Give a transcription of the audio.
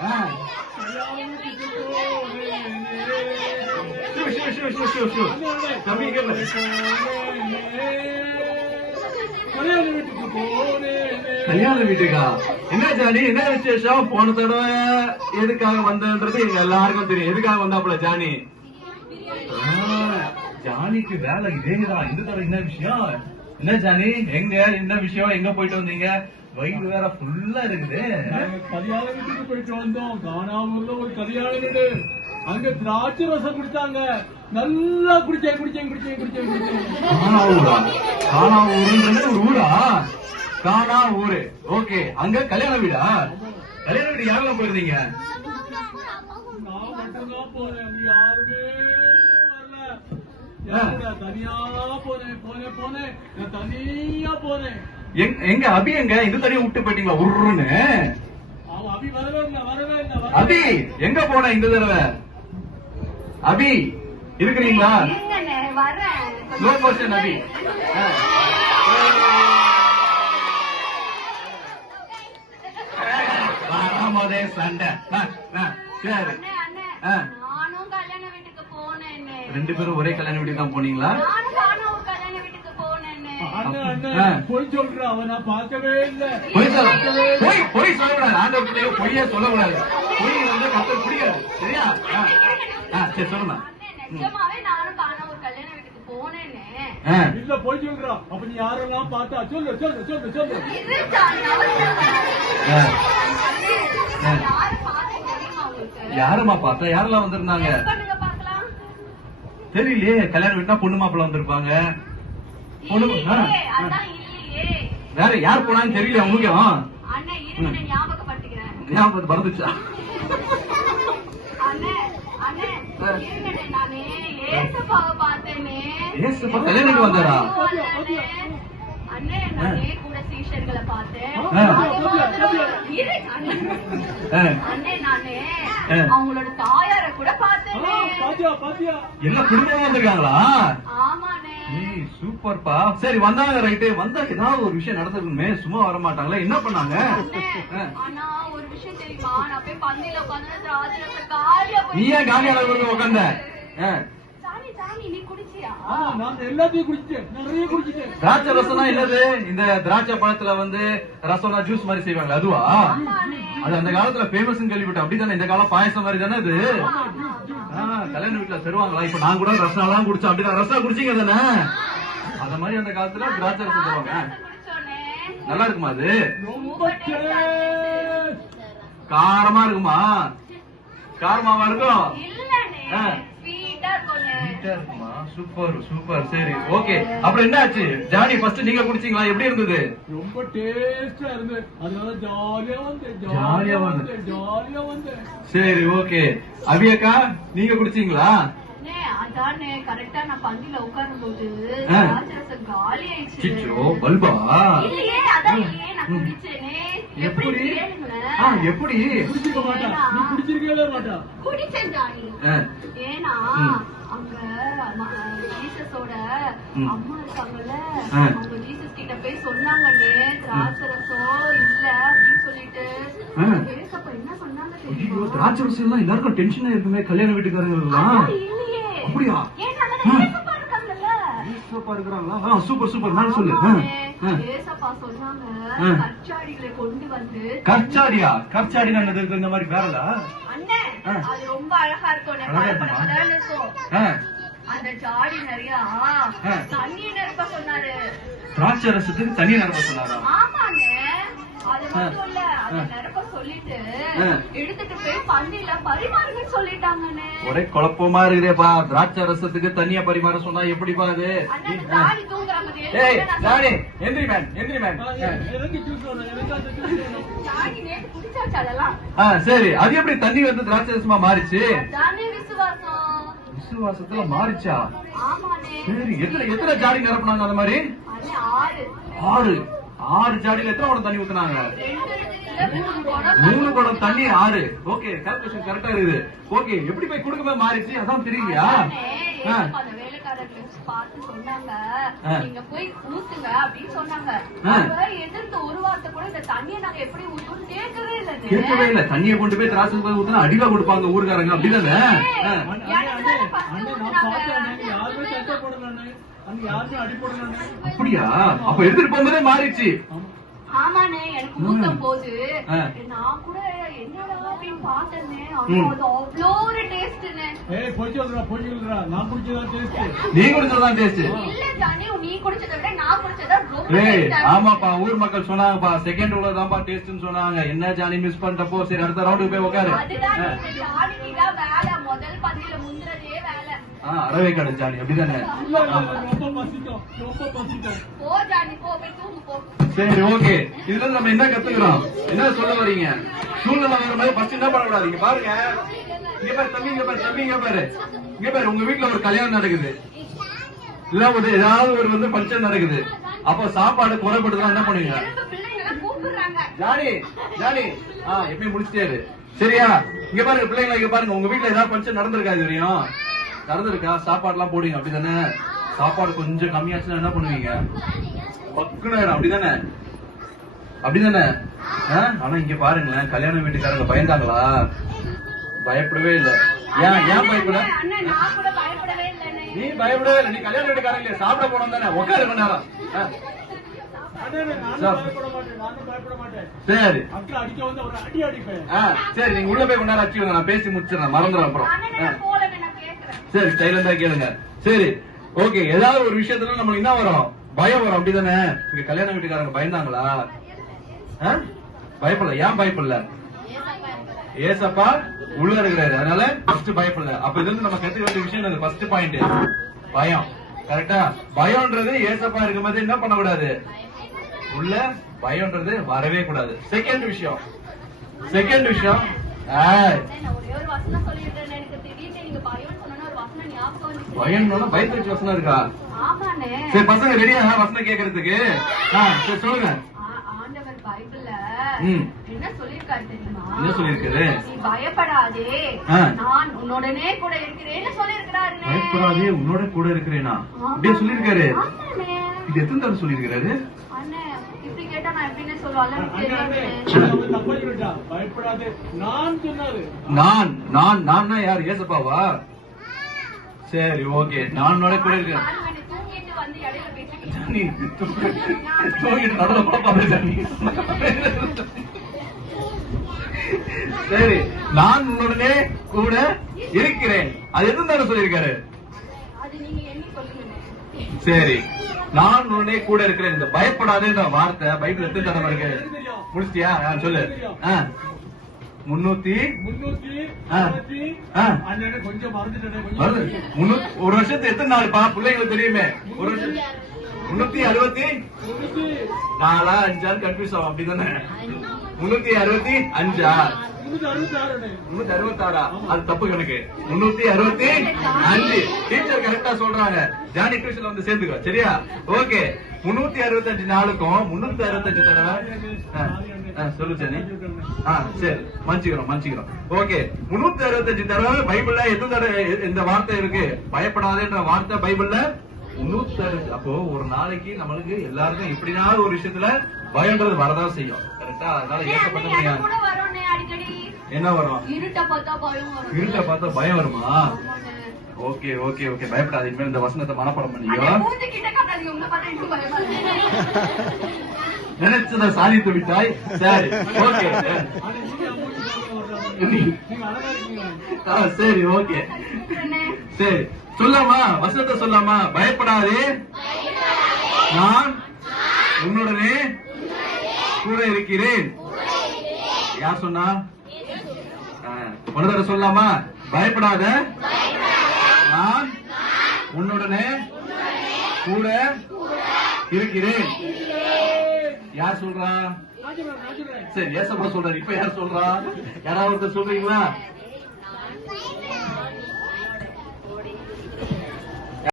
கல்யாண வீட்டுக்கா? என்ன ஜானி, என்ன விசேஷம்? போன தடவை எதுக்காக வந்தன்றது எங்க எல்லாருக்கும் தெரியும். எதுக்காக வந்தாப்புல ஜானி? ஜானிக்கு வேலை இதேதான். இந்த தடவை என்ன விஷயம்? என்ன ஜானி, எங்க என்ன விஷயம்? எங்க போயிட்டு வந்தீங்க? வயிறு வேற ஃபுல்லா இருக்குது. கல்யாண வீட்டுக்கு போயிட்டு வந்தோம். காணாமூர்ல ஒரு கல்யாண வீடு. அங்க திராட்சை ரசம் குடிச்சாங்க. நல்லா குடிச்சேன். காணாவூரா? காணாவூருன்றது ஒரு ஊரா? காணா ஊரு. ஓகே, அங்க கல்யாண வீடா? கல்யாண வீடு யாரெல்லாம் போயிருந்தீங்க? நான் மட்டும்தான் போனேன். அங்க யாருமே வரல. தனியா போனேன். நான் தனியா போனேன். எங்க அபி எங்க? இது தனியா விட்டு போயிட்டீங்களா உருன்னு? அபி வரவே இல்லை. அபி எங்க போன இந்த தடவை? அபி இருக்கிறீங்களா? ஸ்லோ மோஷன் அபி. வராமதே சண்டை. சரி, ரெண்டு பேரும் ஒரே கல்யாண வீட்டுக்கு தான் போனீங்களா? பொய் சொல்ற, அவன் நான் பார்க்கவே இல்லை. பொய் சொல்லக்கூடாது. ஆண்டவர்களே பொய்யே சொல்லக்கூடாது. பொய் வந்து கத்தர் பிடிக்காது. சரியா? சரி சொல்லுங்க. இல்ல பொய் சொல்றா. அப்ப நீ யாரெல்லாம் பார்த்தா? சொல்லு. யாரம்மா பார்த்தா? யாரெல்லாம் வந்திருந்தாங்க? தெரியலையே. கல்யாணம் வீட்டுனா பொண்ணு மாப்பிள்ள வந்திருப்பாங்க. வேற யார் போனான்னு தெரியல உங்களுக்கு? ஞாபகம் மறந்துச்சா? கல்யாணம் வந்தாரா? அவங்களோட தாயார கூட பார்த்தேன். எல்லாம் குடும்பமா வந்திருக்காங்களா? சூப்பர்ப்பா. சரி வந்தாங்க, ரைட்டு. வந்தா ஏதாவது ஒரு விஷயம் நடந்திருக்குமே, சும்மா வர மாட்டாங்களா? என்ன பண்ணாங்க? ஆனா ஒரு விஷயம் தெரியுமா, நான் போய் பந்தியில உட்காந்து திராட்சை காலியா போய். நீ ஏன் காலியால உட்காந்த? நீ குடிச்சியா? நான் எல்லாத்தையும் குடிச்சிட்டேன். நிறைய குடிச்சிட்டேன். திராட்சை ரசம்னா என்னது? இந்த திராட்சை பழத்துல வந்து ரசம்னா ஜூஸ் மாதிரி செய்வாங்க, அதுவா? அது அந்த காலத்துல பேமஸ் கேள்விப்பட்டேன். அப்படித்தானே? இந்த காலம் பாயசம் மாதிரி தானே அது? கல்யாண வீட்டுல தருவாங்களா? இப்ப நான் கூட ரசம் எல்லாம் குடிச்சேன். அப்படிதான் ரசம் குடிச்சீங்க தானே? அத மாதிரி அந்த காலத்துல திராட்சை ரசம் தருவாங்க. நல்லா இருக்குமா அது? காரமா இருக்குமா? காரமாவா இருக்கும்? சூப்பர். சரி, ஓகே. அப்புறம் என்ன ஆச்சு? ஜானி ஃபர்ஸ்ட் நீங்க குடிச்சீங்களா? எப்படி இருந்தது? ரொம்ப டேஸ்டா இருந்தது. அதனால ஜாலியா வந்தேன். சரி, ஓகே. அபியக்கா நீங்க குடிச்சீங்களா? அதானே கரெக்டா நான் பந்தியில உட்காரும் போது காலி ஆயிடுச்சு. பல்பா? இல்லையே, அதான் நான் குடிச்சேனே. எப்படி? எப்படி குடிச்சிருக்க மாட்டா? நீ குடிச்சிருக்கவே மாட்டா? குடிச்சேன் ஜானி. ஏன்னா அங்க ஜீசஸோட அம்மா இருக்காங்கல்ல, அவங்க ஜீசஸ் கிட்ட போய் சொன்னாங்கன்னே திராட்சை ரசம் இல்ல அப்படின்னு சொல்லிட்டு. ஏசப்பா என்ன சொன்னாங்க தெரியுமா? திராட்சை ரசம் எல்லாம் எல்லாருக்கும் டென்ஷனா இருக்குமே, கல்யாண வீட்டுக்காரங்க எல்லாம். இல்லையே. அப்படியா? ஏசப்பா இருக்காங்கல்ல. ஏசப்பா இருக்கிறாங்களா? சூப்பர். நான் சொல்லு. ஏசப்பா சொன்னாங்க கற்சாடிகளை கொண்டு வந்து. கற்சாடியா? கற்சாடி என்னது? இந்த மாதிரி வேறல அண்ணே, அது ரொம்ப அழகா இருக்கும். அந்த ஜாடி நிறைய தண்ணி நிரப்ப சொன்னாரு. திராட்சை ரசத்துக்கு தண்ணி நிரப்ப சொன்னாரா? ஆமாண்ணே, அது மட்டும் இல்ல, அதை நிரப்ப சொல்லிட்டு எடுத்துட்டு போய் பந்தியில பரிமாறுன்னு சொல்லிட்டாங்கண்ணே. ஒரே குழப்பமா இருக்குதேப்பா. திராட்சை ரசத்துக்கு தண்ணியா பரிமாற சொன்னா எப்படிப்பா அது? ஜாடி தூங்குறாங்க. எந்திரி மேன். ஜாடி நேற்று குடிச்சாச்சு அதெல்லாம். சரி, அது எப்படி தண்ணி வந்து திராட்சை ரசமா மாறிச்சு? விசுவாசத்துல மாறிச்சா? சரி, எத்தனை ஜாடி நிரப்புனாங்க அந்த மாதிரி? 6 ஜாடியில எத்தனை குடம் தண்ணி ஊத்துனாங்க? 3 குடம் தண்ணி 6. ஓகே, கரெக்டா இருக்குது. ஓகே, எப்படி போய் குடுக்கவே மாறிச்சு? அதான் தெரியலையா? ஊர்க்காரர்களை பார்த்து சொன்னாங்க, நீங்க போய் ஊத்துங்க அப்படின்னு சொன்னாங்க. அவங்க எதிர்த்து ஒரு வார்த்தை கூட இந்த தண்ணியை நாங்க எப்படி ஊத்துவோம் கேட்கவே இல்ல. தண்ணியை கொண்டு போய் திராட்சை போய் ஊத்துனா அடிவா கொடுப்பாங்க ஊர்க்காரங்க, அப்படிதானே? அப்படியா? அப்ப எடுத்துட்டு போகும்போதே மாறிடுச்சு. ஆமாண்ணே, எனக்கு ஊத்தும் போது நான் கூட என்னடா அப்படின்னு பார்த்தேன்னே, அது அவ்வளோ ஒரு டேஸ்ட்னே. நான் குடிச்சதான் டேஸ்ட், நீ குடிச்சதான் டேஸ்ட் இல்ல தானே, நீ குடிச்சதை விட நான் குடிச்சதா ரொம்ப. ஆமாப்பா, ஊர் மக்கள் சொன்னாங்கப்பா, செகண்ட் உள்ளதான்ப்பா டேஸ்ட்னு சொன்னாங்க. என்ன ஜானி மிஸ் பண்ணிட்டப்போ, சரி அடுத்த ரவுண்டுக்கு போய் உட்காரு. அதுதான் ஜானிக்குதான் வேலை, முதல் பதில முந்திரதே வேலை. அறவே கடை ஜானி, அப்படிதானே? போ ஜானி, போ போய் தூங்கு போ. சரி, ஓகே. இதுல நம்ம என்ன கத்துக்கிறோம், என்ன சொல்ல வரீங்க? சூழ்நிலை வர மாதிரி ஃபர்ஸ்ட் என்ன பண்ணக்கூடாது? இங்க பாருங்க, இங்க பாரு தம்பி, இங்க பாரு தம்பி, இங்க பாரு, இங்க பாரு. உங்க வீட்டுல ஒரு கல்யாணம் நடக்குது, இல்ல ஒரு ஏதாவது ஒரு வந்து ஃபங்க்ஷன் நடக்குது. அப்ப சாப்பாடு குறைபடுத்தலாம் என்ன பண்ணுவீங்க? ஜானி ஜானி எப்பயும் முடிச்சிட்டாரு, சரியா? இங்க பாருங்க பிள்ளைங்களா, இங்க பாருங்க, உங்க வீட்டுல ஏதாவது ஃபங்க்ஷன் நடந்திருக்கா? இது வரையும் நடந்திருக்கா? சாப்பாடு எல்லாம் போடுவீங்க, அப்படிதானே? சாப்பாடு கொஞ்சம் கம்மியாச்சுன்னா என்ன பண்ணுவீங்க? பக்குனாயிரம், அப்படிதானே? அப்படிதானே? ஆனா இங்க பாருங்களேன், கல்யாண வீட்டுக்காரங்க பயந்தாங்களா? பயப்படவே இல்ல. ஏன் பயப்பட? நீ பயப்படவே இல்லை. நீ கல்யாண வீட்டுக்காரங்க சாப்பிட போனோம் தானே, உட்காரு கொஞ்ச நேரம். சரி சரி, நீங்க உள்ள போய் கொஞ்ச நேரம் அடிச்சுக்கோங்க, நான் பேசி முடிச்சிடறேன், மறந்துடும் அப்புறம். சரி, சைலண்டா கேளுங்க. சரி, ஓகே. ஏதாவது ஒரு விஷயத்துல நம்மளுக்கு என்ன வரும்? பயம் வரும், அப்படிதானே? இங்க கல்யாண வீட்டுக்காரங்க பயந்தாங்களா? பயப்படல. ஏன் பயப்படல? ஏசப்பா உள்ள இருக்கிறாரு, அதனால ஃபர்ஸ்ட் பயப்படல. அப்ப இதுல இருந்து நம்ம கத்துக்க வேண்டிய விஷயம் ஃபர்ஸ்ட் பாயிண்ட் பயம். கரெக்டா? பயம்ன்றது ஏசப்பா இருக்கும் போது என்ன பண்ணக்கூடாது? உள்ள பயம்ன்றது வரவே கூடாது. செகண்ட் விஷயம் பயம் பயத்துக்கு வசனம் இருக்கா? சரி, பசங்க ரெடியா வசனம் கேட்கறதுக்கு? சரி சொல்லுங்க. என்ன சொல்லிருக்காரு தெரியுமா? என்ன சொல்லிருக்காரு? நீ பயப்படாதே, நான் உன்னோடனே கூட இருக்கிறேன்னு சொல்லிருக்காரு. பயப்படாதே, உன்னோட கூட இருக்கிறேனா? அப்படியே சொல்லிருக்காரு. இது எத்தனை தடவை சொல்லிருக்காரு? இப்படி கேட்டா நான் எப்படின்னு சொல்லுவாங்க. நான் யார்? ஏசப்பாவா? சரி, ஓகே. நான் உன்னோட கூட இருக்கேன். தூங்கிட்டு வந்து இடையில பேசிட்டு சரி, நான் உன்னுடனே கூட இருக்கிறேன். அது எதுவும் தானே சொல்லியிருக்காரு? சரி, நான் உன்னுடனே கூட இருக்கிறேன். இந்த பயப்படாதுன்ற வார்த்தை பைபிள் எத்தனை தடவை இருக்கு? முடிச்சியா? சொல்லு. 300 ஒரு வருஷத்துக்கு எத்தனை நாள்ப்பா? பிள்ளைங்களுக்கு தெரியுமே. ஒரு வருஷம் 360 4 5 கன்ஃபியூஸ் ஆகும், அப்படிதானே? 365 366 அது தப்பு கணக்கு. 365 டீச்சர் கரெக்டா சொல்றாங்க. ஜானி டியூஷன்ல வந்து சேர்ந்துக்கோ, சரியா? ஓகே. 365 நாளுக்கும் 365 தடவை சொல்லு ஜானி. சரி, மன்னிச்சுக்கிறோம். ஓகே, 365 தடவை பைபிள்ல எத்தனை தடவை இந்த வார்த்தை இருக்கு? பயப்படாதேன்ற வார்த்தை பைபிள்ல 360. அப்போ ஒரு நாளைக்கு நம்மளுக்கு எல்லாருக்கும் எப்படினாலும் ஒரு விஷயத்துல பயம்ன்றது வரதான் செய்யும். கரெக்டா? அதனால ஏற்பட்ட முடியாது. என்ன வரும்? இருட்ட பார்த்தா பயம் வருமா? ஓகே ஓகே ஓகே, பயப்படாது. இனிமேல் இந்த வசனத்தை மனப்பாடம் பண்ணிக்கோ. நினைச்சத சாதித்து விட்டாய். சரி, ஓகே. சரி, ஓகே. சரி, சொல்லாமா? வசனத்தை சொல்லாமா? பயப்படாதே, நான் உன்னுடனே கூட இருக்கிறேன். யார் சொன்னா? ஒரு தடவை சொல்லாமா? பயப்படாத, நான் உன்னுடனே கூட இருக்கிறேன். யார் சொல்றா? சரி, ஏசப்பா சொல்றாரு. இப்ப யார் சொல்றா? யாராவது சொல்றீங்களா?